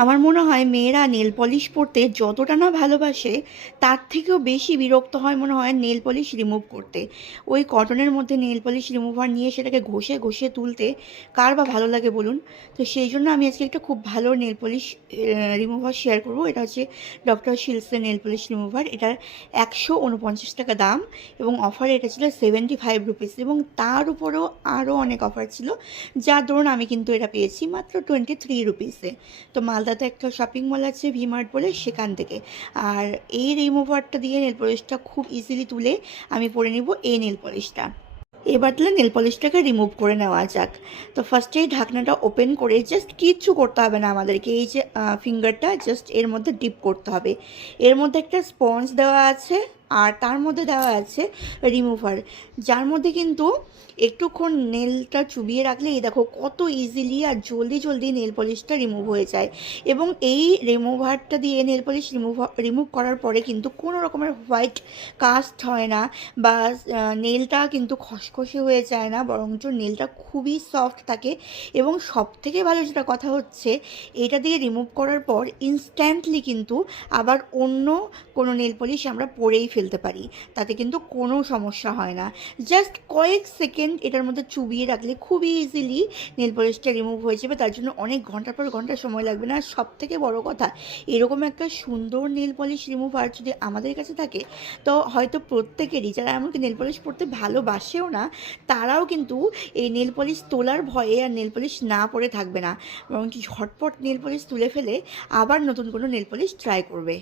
আমার মনে হয় মেয়েরা নেল পলিশ পরতে যতটা না ভালোবাসে তার থেকেও বেশি বিরক্ত হয় মনে হয় নেল পলিশ রিমুভ করতে। ওই কটনের মধ্যে নেল পলিশ রিমুভার নিয়ে সেটাকে ঘষে ঘষে তুলতে কার বা ভালো লাগে বলুন। তো সেই জন্য আমি আজকে একটা খুব ভালো নেল পলিশ রিমুভার শেয়ার করব। এটা হচ্ছে ডক্টর শিলসের নেল পলিশ রিমুভার। এটার 149 টাকা দাম এবং অফারে এটা ছিল 75 রুপিস এবং তার উপরেও আরও অনেক অফার ছিল, যার দরুন আমি কিন্তু এটা পেয়েছি মাত্র 23 রুপিসে। তো মালদাতে একটা শপিং মল আছে ভিমার্ট বলে, সেখান থেকে। আর এই রিমুভারটা দিয়ে নেল পলিশটা খুব ইজিলি তুলে আমি পরে নিব এই নেল পলিশটা। এবার তাহলে নেল পলিশটাকে রিমুভ করে নেওয়া যাক। তো ফার্স্টেই ঢাকনাটা ওপেন করে জাস্ট কিচ্ছু করতে হবে না আমাদেরকে, এই যে ফিঙ্গারটা জাস্ট এর মধ্যে ডিপ করতে হবে। এর মধ্যে একটা স্পঞ্জ দেওয়া আছে আর তার মধ্যে দেওয়া আছে রিমুভার, যার মধ্যে কিন্তু একটুক্ষণ নেলটা চুবিয়ে রাখলে এই দেখো কত ইজিলি আর জলদি জলদি নেল পলিশটা রিমুভ হয়ে যায়। এবং এই রিমুভারটা দিয়ে নেল পলিশ রিমুভ করার পরে কিন্তু কোনো রকমের হোয়াইট কাস্ট হয় না বা নেলটা কিন্তু খসখসে হয়ে যায় না, বরঞ্চ নেলটা খুবই সফট থাকে। এবং সবথেকে ভালো যেটা কথা হচ্ছে, এটা দিয়ে রিমুভ করার পর ইনস্ট্যান্টলি কিন্তু আবার অন্য কোনো নেল পলিশ আমরা পরেই ফেলতে পারি, তাতে কিন্তু কোনো সমস্যা হয় না। জাস্ট কয়েক সেকেন্ড এটার মধ্যে চুবিয়ে রাখলে খুবই ইজিলি নেল পলিশটা রিমুভ হয়ে যাবে, তার জন্য অনেক ঘন্টার পর ঘন্টা সময় লাগবে না। আর সবথেকে বড় কথা, এরকম একটা সুন্দর নেল পলিশ রিমুভার যদি আমাদের কাছে থাকে, তো হয়তো প্রত্যেকেরই, যারা এমনকি নেল পলিশ পরতে ভালোবাসেও না, তারাও কিন্তু এই নেল পলিশ তোলার ভয়ে আর নেল পলিশ না পরে থাকবে না, বরং ঝটপট নেল পলিশ তুলে ফেলে আবার নতুন কোনো নেল পলিশ ট্রাই করবে।